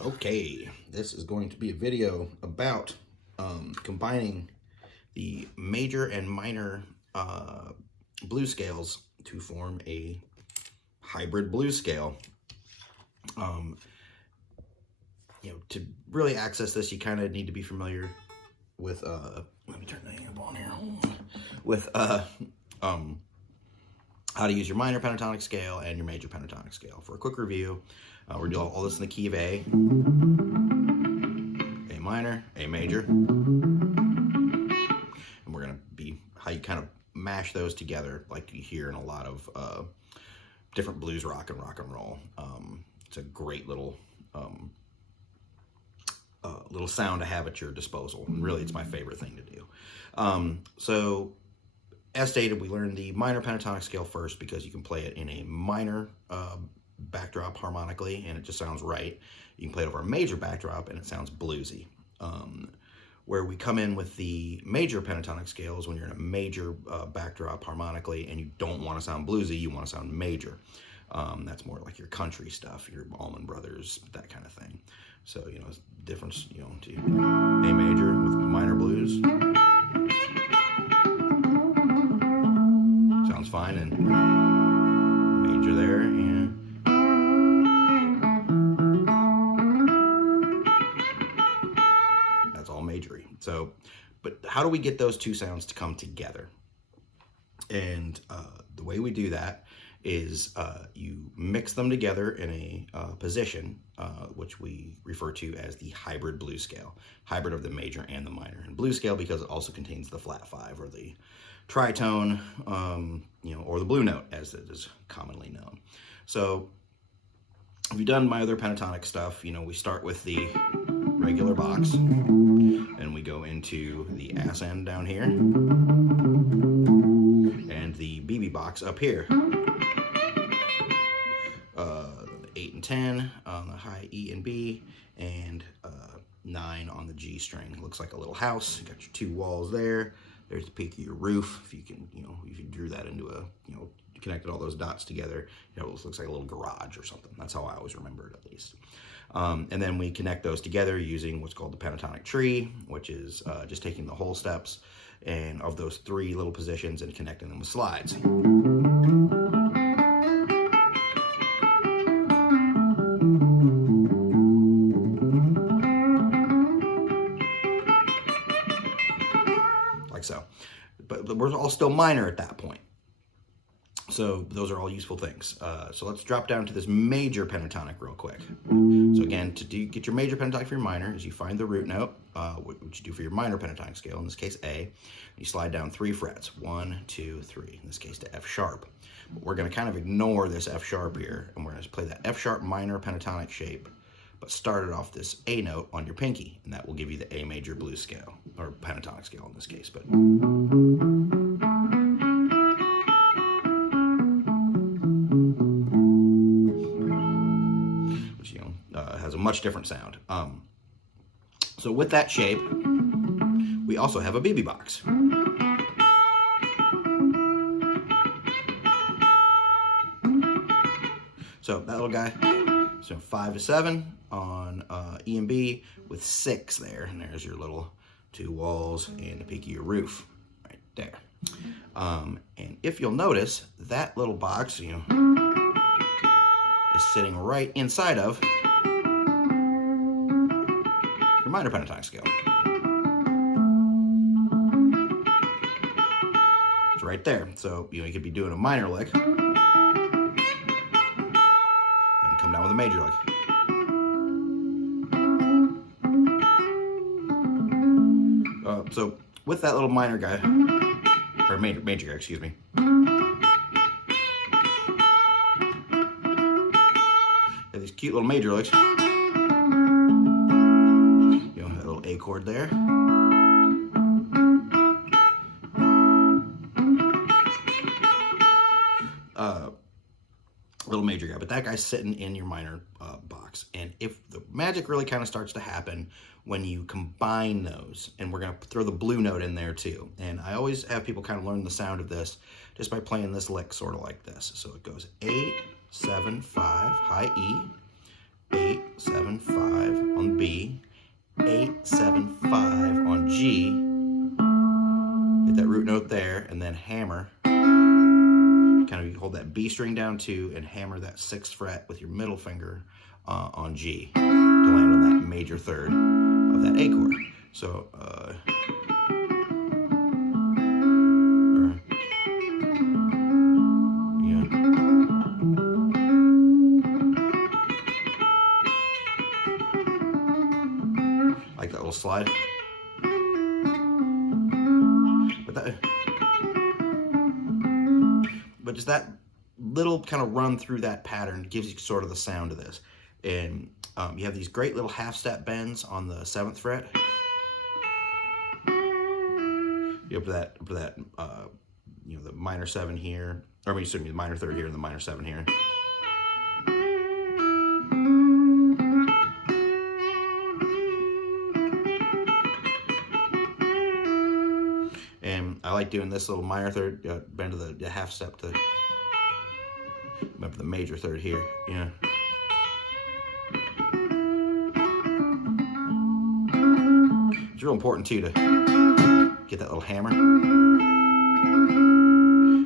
Okay, this is going to be a video about combining the major and minor blues scales to form a hybrid blues scale. Um, to really access this, you kind of need to be familiar with, let me turn the amp on here, with how to use your minor pentatonic scale and your major pentatonic scale. For a quick review, we're doing all this in the key of A minor, A major, and we're going to be how you kind of mash those together like you hear in a lot of different blues rock and roll. It's a great little little sound to have at your disposal, and really it's my favorite thing to do. So as stated, we learned the minor pentatonic scale first because you can play it in a minor backdrop harmonically and it just sounds right. You can play it over a major backdrop and it sounds bluesy. Where we come in with the major pentatonic scales when you're in a major backdrop harmonically and you don't want to sound bluesy, you want to sound major. That's more like your country stuff, your Allman Brothers, that kind of thing. So, difference, to A major with minor blues. Sounds fine, and major there, and that's all majory. So, but how do we get those two sounds to come together? And the way we do that is you mix them together in a position, which we refer to as the hybrid blues scale. Hybrid of the major and the minor. And blues scale because it also contains the flat five or the tritone, or the blue note as it is commonly known. So if you've done my other pentatonic stuff, we start with the regular box and we go into the ass end down here and the BB box up here. 8 and 10 on the high E and B, and 9 on the G string. Looks like a little house. You got your two walls there. There's the peak of your roof. If you can, if you drew that into a, connected all those dots together, it looks like a little garage or something. That's how I always remember it, at least. And then we connect those together using what's called the pentatonic tree, which is just taking the whole steps and of those 3 little positions and connecting them with slides. Like so. But we're all still minor at that point. So those are all useful things. So let's drop down to this major pentatonic real quick. So again, to get your major pentatonic for your minor is you find the root note, which you do for your minor pentatonic scale, in this case A. You slide down 3 frets, 1, 2, 3, in this case to F sharp. But we're going to kind of ignore this F sharp here, and we're going to play that F sharp minor pentatonic shape, but start it off this A note on your pinky, and that will give you the A major blues scale, or pentatonic scale in this case. But has a much different sound. So with that shape, we also have a BB box. So that little guy, so 5 to 7 on E and B with 6 there, and there's your little 2 walls and the peak of your roof right there. And if you'll notice, that little box, is sitting right inside of your minor pentatonic scale. It's right there. So, you could be doing a minor lick and come down with a major lick. So with that little minor guy, or major guy, excuse me. Got these cute little major licks. That little A chord there. Little major guy, but that guy's sitting in your minor box. And if the magic really kind of starts to happen when you combine those, and we're going to throw the blue note in there too. And I always have people kind of learn the sound of this just by playing this lick sort of like this. So it goes 8, 7, 5, high E, 8, 7, 5, hammer. Kind of you hold that B string down too and hammer that 6th fret with your middle finger on G to land on that major third of that A chord. So, yeah. Like that little slide. But just that little kind of run through that pattern gives you sort of the sound of this. And you have these great little half-step bends on the 7th fret. You up to that, you know, the minor 7 here, or I mean, excuse me, the minor 3rd here and the minor 7 here. And I like doing this little minor 3rd bend to the half step to up to the major 3rd here. Yeah. It's real important too to get that little hammer.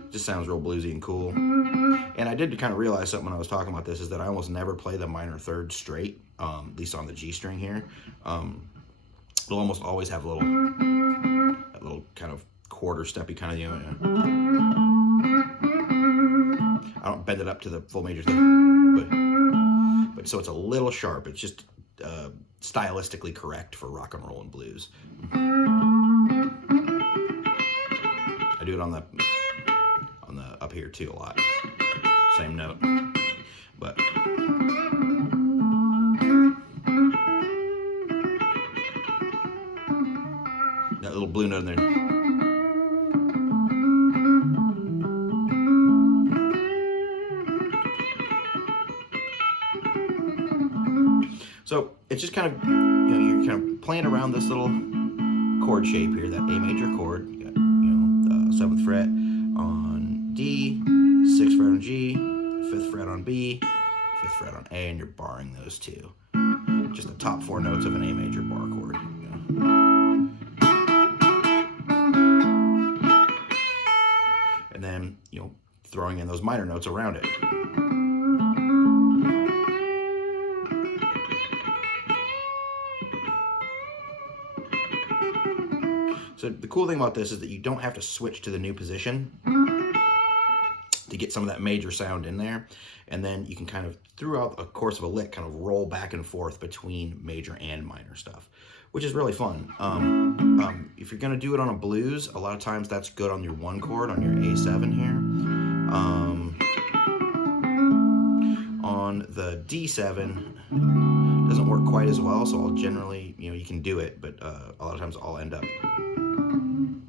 It just sounds real bluesy and cool. And I did kind of realize something when I was talking about this, is that I almost never play the minor 3rd straight, at least on the G string here. It'll almost always have a little, that little kind of quarter steppy kind of, you know. I don't bend it up to the full major 3rd, but so it's a little sharp. It's just stylistically correct for rock and roll and blues. I do it on the up here too a lot. Same note, but that little blue note in there. So it's just kind of, you know, you're kind of playing around this little chord shape here, that A major chord. You got, you know, the 7th fret on D, 6th fret on G, 5th fret on B, 5th fret on A, and you're barring those two. Just the top 4 notes of an A major bar chord. You know. And then, you know, throwing in those minor notes around it. So the cool thing about this is that you don't have to switch to the new position to get some of that major sound in there. And then you can kind of, throughout the course of a lick, kind of roll back and forth between major and minor stuff, which is really fun. If you're gonna do it on a blues, a lot of times that's good on your 1 chord, on your A7 here. On the D7, doesn't work quite as well, so I'll generally, you know, you can do it, but a lot of times I'll end up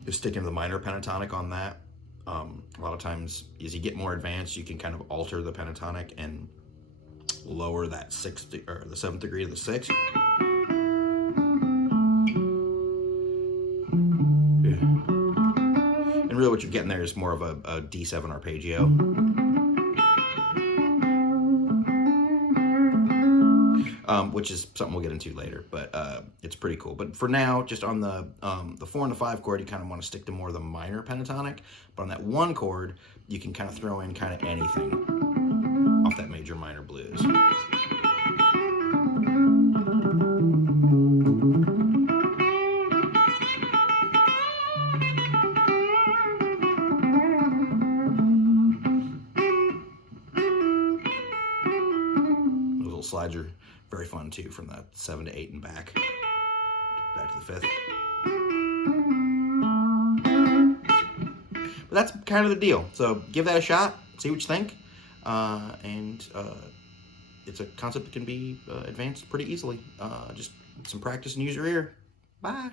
just sticking to the minor pentatonic on that. A lot of times, as you get more advanced, you can kind of alter the pentatonic and lower that 6th or the 7th degree to the 6th. Yeah. And really, what you're getting there is more of a D7 arpeggio. Which is something we'll get into later, but it's pretty cool. But for now, just on the 4 and the 5 chord, you kind of want to stick to more of the minor pentatonic. But on that 1 chord, you can kind of throw in kind of anything off that major minor blues. Those little slides are very fun too, from that 7 to 8 and back to the 5th. But that's kind of the deal. So give that a shot, see what you think, and it's a concept that can be advanced pretty easily. Just some practice and use your ear. Bye.